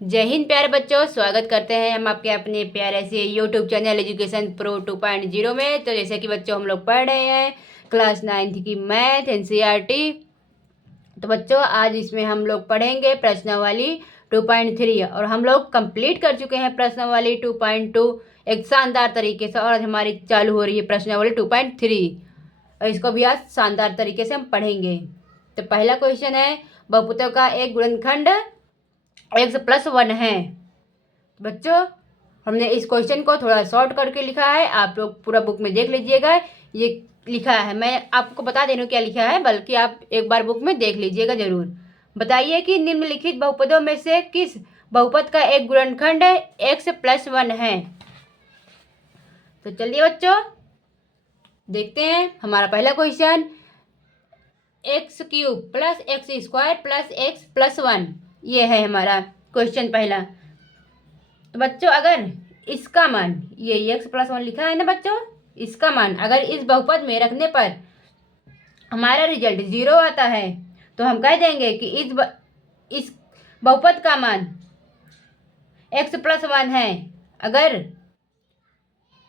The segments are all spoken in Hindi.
जय हिंद प्यारे बच्चों, स्वागत करते हैं हम आपके अपने प्यारे से यूट्यूब चैनल एजुकेशन प्रो 2.0 में। तो जैसे कि बच्चों हम लोग पढ़ रहे हैं क्लास 9th की मैथ एनसीईआरटी। तो बच्चों आज इसमें हम लोग पढ़ेंगे प्रश्नावली 2.3 और हम लोग कंप्लीट कर चुके हैं प्रश्नावली 2.2 एक शानदार तरीके से। और आज हमारी चालू हो रही है प्रश्नावली 2.3 और इसको भी आज शानदार तरीके से हम पढ़ेंगे। तो पहला क्वेश्चन है, बहुपदों का एक गुणनखंड x+1 है। बच्चों हमने इस क्वेश्चन को थोड़ा शॉर्ट करके लिखा है, आप लोग पूरा बुक में देख लीजिएगा। ये लिखा है, मैं आपको बता दे रही हूँ क्या लिखा है, बल्कि आप एक बार बुक में देख लीजिएगा जरूर। बताइए कि निम्नलिखित बहुपदों में से किस बहुपद का एक गुणनखंड x+1 है। तो चलिए बच्चों देखते हैं हमारा पहला क्वेश्चन, x³ + x² + x+1, ये है हमारा क्वेश्चन पहला। तो बच्चों अगर इसका मान, ये x+1 लिखा है ना बच्चों, इसका मान अगर इस बहुपद में रखने पर हमारा रिजल्ट 0 आता है तो हम कह देंगे कि इस बहुपद का मान x+1 है। अगर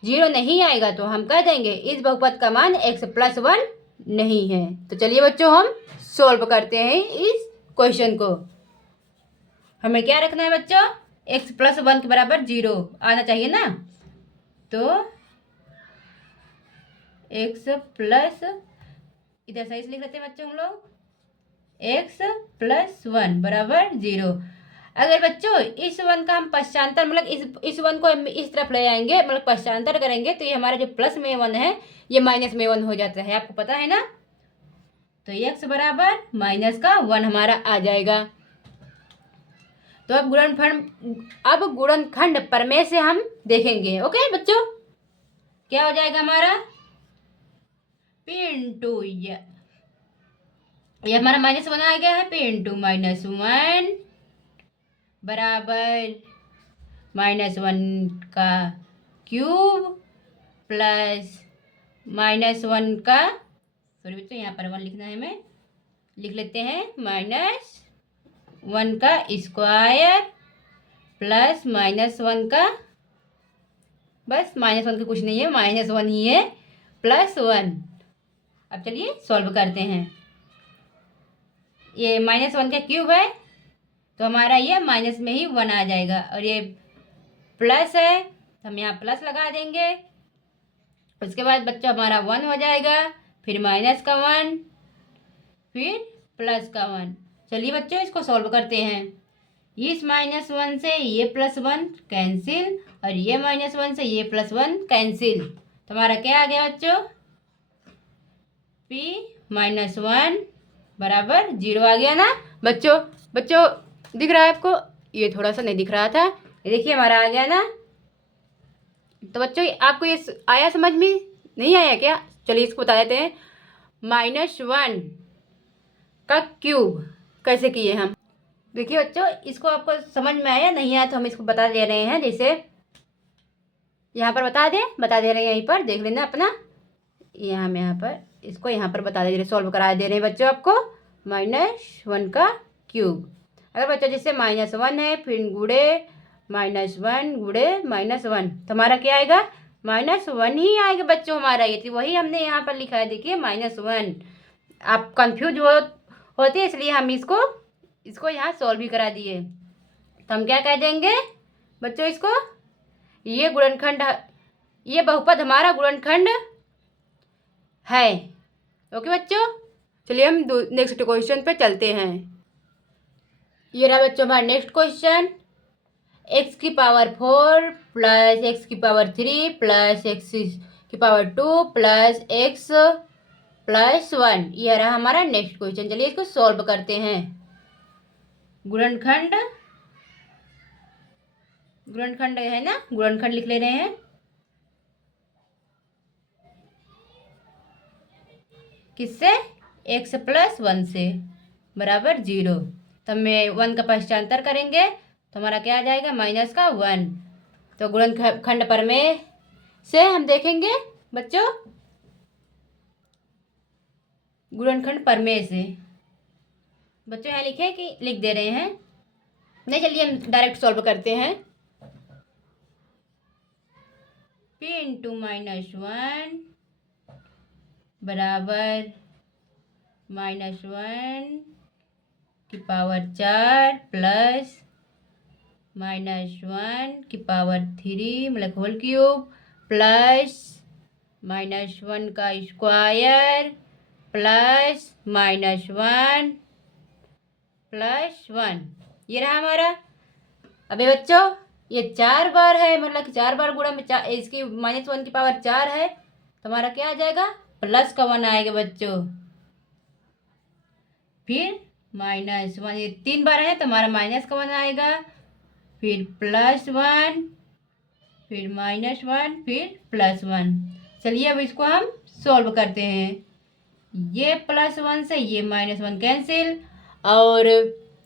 0 नहीं आएगा तो हम कह देंगे इस बहुपद का मान x+1 नहीं है। तो चलिए बच्चों हम सोल्व करते हैं इस क्वेश्चन को। हमें क्या रखना है बच्चों, x+1 के बराबर 0 आना चाहिए ना। तो x प्लस, इधर सही से लिख लेते हैं बच्चों हम लोग, x+1 बराबर 0। अगर बच्चों इस वन का हम पश्चांतर मतलब इस वन को इस तरफ ले आएंगे, मतलब पश्चांतर करेंगे, तो ये हमारा जो प्लस में वन है ये माइनस में वन हो जाता है, आपको पता है ना। तो x बराबर -1 हमारा आ जाएगा। तो अब गुणनखंड प्रमेय से हम देखेंगे। ओके बच्चों, क्या हो जाएगा हमारा p इंटू ये हमारा -1 आ गया है, p इंटू -1 बराबर -1 का क्यूब प्लस -1 का, सॉरी बच्चों यहाँ पर 1 लिखना है, हमें लिख लेते हैं -1 का स्क्वायर प्लस -1 का, बस -1 का कुछ नहीं है, -1 ही है, +1। अब चलिए सॉल्व करते हैं। ये -1 का क्यूब है तो हमारा ये माइनस में ही 1 आ जाएगा, और ये प्लस है तो हम यहाँ प्लस लगा देंगे। उसके बाद बच्चों हमारा 1 हो जाएगा, फिर -1, फिर +1। चलिए बच्चों इसको सॉल्व करते हैं। इस -1 से ये +1 कैंसिल, और ये -1 से ये +1 कैंसिल, तो हमारा क्या आ गया बच्चों, p-1 बराबर 0 आ गया ना बच्चों। बच्चों दिख रहा है आपको, ये थोड़ा सा नहीं दिख रहा था, ये देखिए हमारा आ गया ना। तो बच्चों आपको ये आया समझ में, नहीं आया क्या? चलिए इसको बता देते हैं। -1 का क्यूब कैसे किए हम, देखिए बच्चों इसको आपको समझ में आया नहीं आया तो हम इसको बता दे रहे हैं। जैसे यहाँ पर बता दे रहे हैं, यहीं पर देख लेना अपना, यहाँ पर इसको यहाँ पर बता दे रहे, सॉल्व करा दे रहे हैं बच्चों आपको। -1 का क्यूब, अगर बच्चों जैसे -1 है फिर गुड़े -1 गुड़े -1, तो हमारा क्या आएगा, -1 ही आएगा बच्चों हमारा। ये तो वही हमने यहाँ पर लिखा है, देखिए -1। आप कंफ्यूज होते हैं इसलिए हम इसको यहाँ सॉल्व भी करा दिए। तो हम क्या कह देंगे बच्चों, इसको ये गुणनखंड, ये बहुपद हमारा गुणनखंड है। ओके बच्चों, चलिए हम नेक्स्ट क्वेश्चन पे चलते हैं। ये रहा बच्चों हमारा next question, x⁴ plus x⁴ plus x⁴ plus x+1, यह रहा हमारा नेक्स्ट क्वेश्चन। चलिए इसको सॉल्व करते हैं। गुणनखंड है ना, गुणनखंड लिख ले रहे हैं। किससे, x+1 से बराबर 0। तो हमें 1 का पश्चांतर करेंगे तो हमारा क्या आ जाएगा, -1। तो गुणनखंड प्रमेय से हम देखेंगे बच्चों, गुणनखंड प्रमेय से बच्चों यहाँ लिखे कि लिख दे रहे हैं नहीं, चलिए हम डायरेक्ट सॉल्व करते हैं। p इंटू -1 बराबर -1 की पावर 4 प्लस -1 की पावर 3 मतलब होल क्यूब प्लस -1 का स्क्वायर प्लस -1 प्लस 1। ये रहा हमारा। अबे बच्चों, ये 4 बार है, मतलब कि 4 बार गुणा में इसकी -1 की पावर 4 है, तो हमारा क्या आ जाएगा? प्लस का 1 आएगा बच्चों। फिर -1, ये 3 बार है तो हमारा माइनस का 1 आएगा, फिर +1, फिर -1, फिर +1। चलिए अब इसको हम सॉल्व करते हैं। ये +1 से ये -1 कैंसिल, और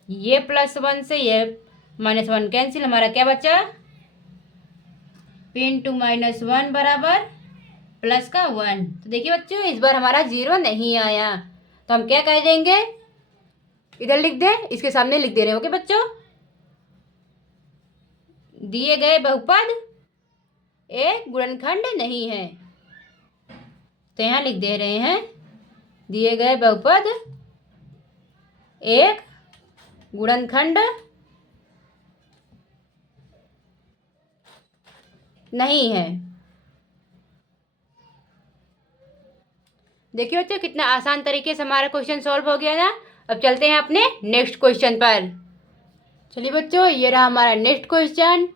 ये +1 से ये -1 कैंसिल। हमारा क्या बचा? p इंटू -1 बराबर प्लस का 1। तो देखिए बच्चों, इस बार हमारा 0 नहीं आया, तो हम क्या कह देंगे? इधर लिख दे, इसके सामने लिख दे रहे हो, ओके बच्चों? दिए गए बहुपद एक गुणनखंड नहीं है, तो यहाँ लिख दे रहे हैं दिए गए बहुपद एक गुणनखंड नहीं है। देखिए बच्चों, कितना आसान तरीके से हमारा क्वेश्चन सॉल्व हो गया ना। अब चलते हैं अपने नेक्स्ट क्वेश्चन पर। चलिए बच्चों, ये रहा हमारा नेक्स्ट क्वेश्चन।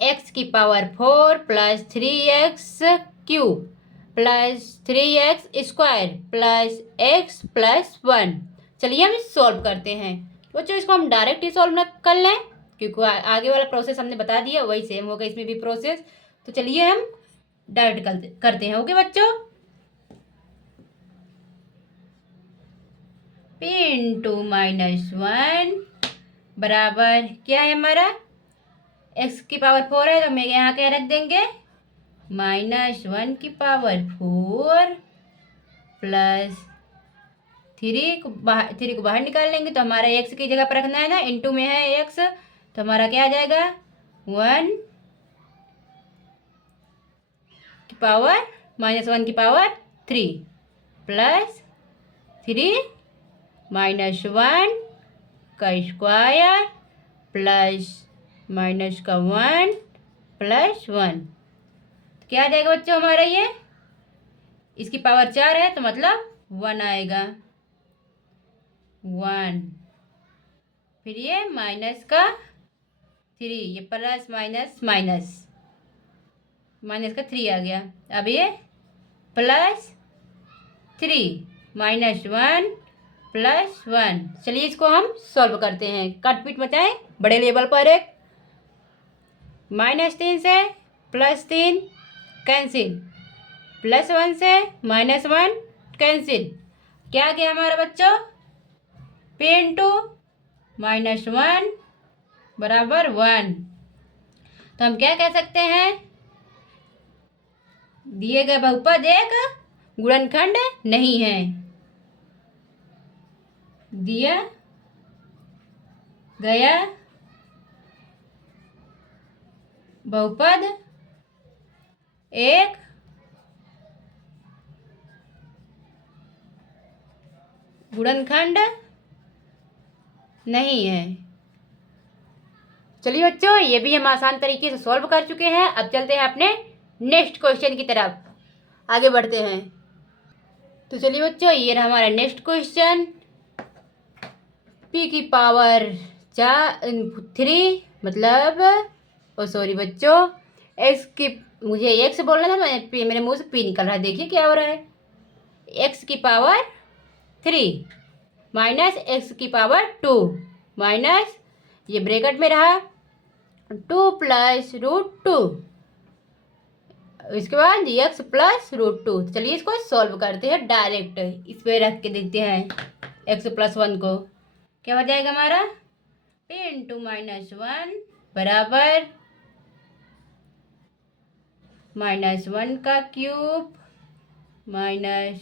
x की power 4 plus 3x cube plus 3x square plus x plus 1। चलिए हम सॉल्व करते हैं। बच्चों, इसको हम डायरेक्ट ही सॉल्व न कर लें, क्योंकि आगे वाला प्रोसेस हमने बता दिया, वही सेम होगा इसमें भी प्रोसेस। तो चलिए हम डायरेक्ट करते हैं, ओके बच्चों? p इंटू -1 बराबर क्या है हमारा? x की पावर 4 है, तो हम यहाँ क्या रख देंगे? -1 की पावर 4 प्लस 3 को बाहर निकाल लेंगे, तो हमारा x की जगह पर रखना है ना, इंटू में है x, तो हमारा क्या आ जाएगा? 1 की पावर -1 की पावर 3 प्लस 3 -1 का स्क्वायर प्लस माइनस का 1 प्लस 1। क्या आ जाएगा बच्चों हमारा? ये इसकी पावर 4 है, तो मतलब 1 आएगा, 1। फिर ये माइनस का 3, ये प्लस माइनस माइनस माइनस का 3 आ गया। अब ये +3 -1 प्लस 1। चलिए इसको हम सॉल्व करते हैं। कटपीट मचाएं बड़े लेवल पर। एक -3 से +3 कैंसिल, +1 से -1 कैंसिल। क्या गया हमारा बच्चों? p इंटू -1 बराबर 1। तो हम क्या कह सकते हैं? दिए गए बहुपद एक गुणनखंड नहीं है। दिया गया बहुपद एक गुणनखंड नहीं है। चलिए बच्चों, ये भी हम आसान तरीके से सॉल्व कर चुके हैं। अब चलते हैं अपने नेक्स्ट क्वेश्चन की तरफ, आगे बढ़ते हैं। तो चलिए बच्चों, ये रहा हमारा नेक्स्ट क्वेश्चन। p की पावर 3 मतलब, ओ सॉरी बच्चों, x की, मुझे x बोलना था, मेरे मुंह से p निकल रहा है। देखिए क्या हो रहा है। x की पावर 3 माइनस x की पावर 2 माइनस, ये ब्रैकेट में रहा, 2 प्लस √2, इसके बाद x प्लस √2। चलिए इसको सॉल्व करते हैं डायरेक्ट, इस पे रख के देखते हैं x प्लस 1 को। क्या हो जाएगा हमारा? p इंटू -1 बराबर -1 का क्यूब माइनस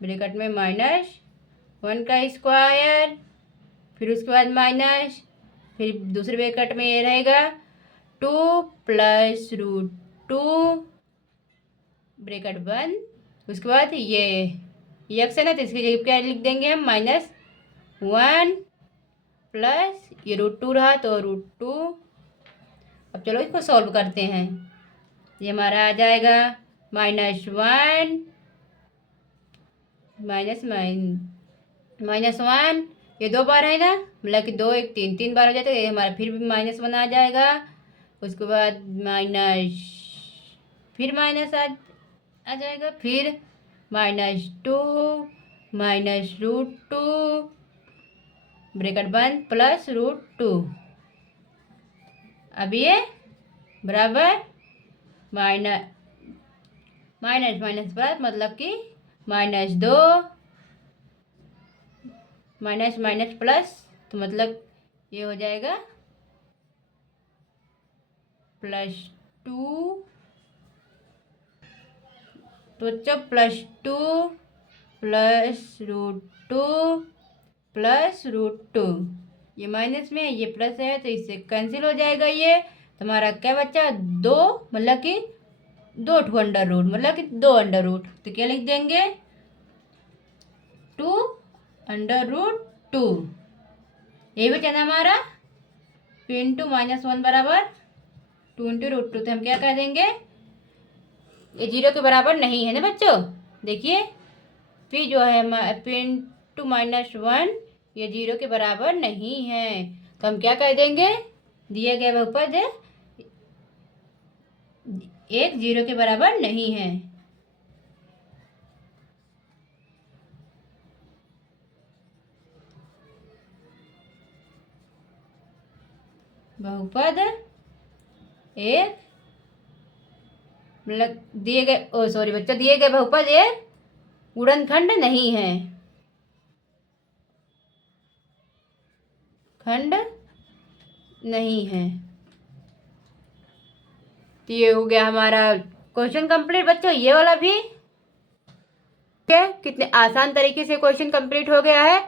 ब्रैकेट में -1 का स्क्वायर फिर उसके बाद माइनस, फिर दूसरे ब्रैकेट में ये रहेगा 2 प्लस रूट 2 ब्रैकेट बंद। उसके बाद ये एक्स है ना, तो इसकी जगह क्या लिख देंगे हम, -1 प्लस ये √2 रहा तो √2। अब चलो इसको सॉल्व करते हैं। ये हमारा आ जाएगा -1 -1, ये 2 बार है ना, मतलब कि 2 1 3 बार हो जाता है, ये हमारा फिर भी -1 आ जाएगा। उसके बाद माइनस, फिर माइनस आ जाएगा, फिर -2 -√2 ब्रैकेट बंद प्लस √2। अब ये बराबर माइनस माइनस प्लस, मतलब कि -2 माइनस माइनस प्लस, तो मतलब ये हो जाएगा +2। तो बच्चों +2 प्लस √2 प्लस √2, ये माइनस में है, ये प्लस है, तो इससे कैंसिल हो जाएगा ये। तो हमारा क्या बच्चा 2, मतलब कि 2 अंडर रूट, मतलब कि 2 अंडर रूट, तो क्या लिख देंगे 2 अंडर रूट 2। ये बचा ना हमारा 2 × -1 बराबर 2 × √2, तो हम क्या कह देंगे, ये 0 के बराबर नहीं है ना बच्चों। देखिए फिर जो है P × -1 ये 0 के बराबर नहीं है, तो हम क्या कह देंगे, दिए गए बहुपद एक 0 के बराबर नहीं है। बहुपद एक, मतलब दिए गए, ओ सॉरी बच्चा, दिए गए बहुपद एक गुणनखंड नहीं है, खंड नहीं है। तो ये हो गया हमारा क्वेश्चन कंप्लीट बच्चों। ये वाला भी कितने आसान तरीके से क्वेश्चन कंप्लीट हो गया है।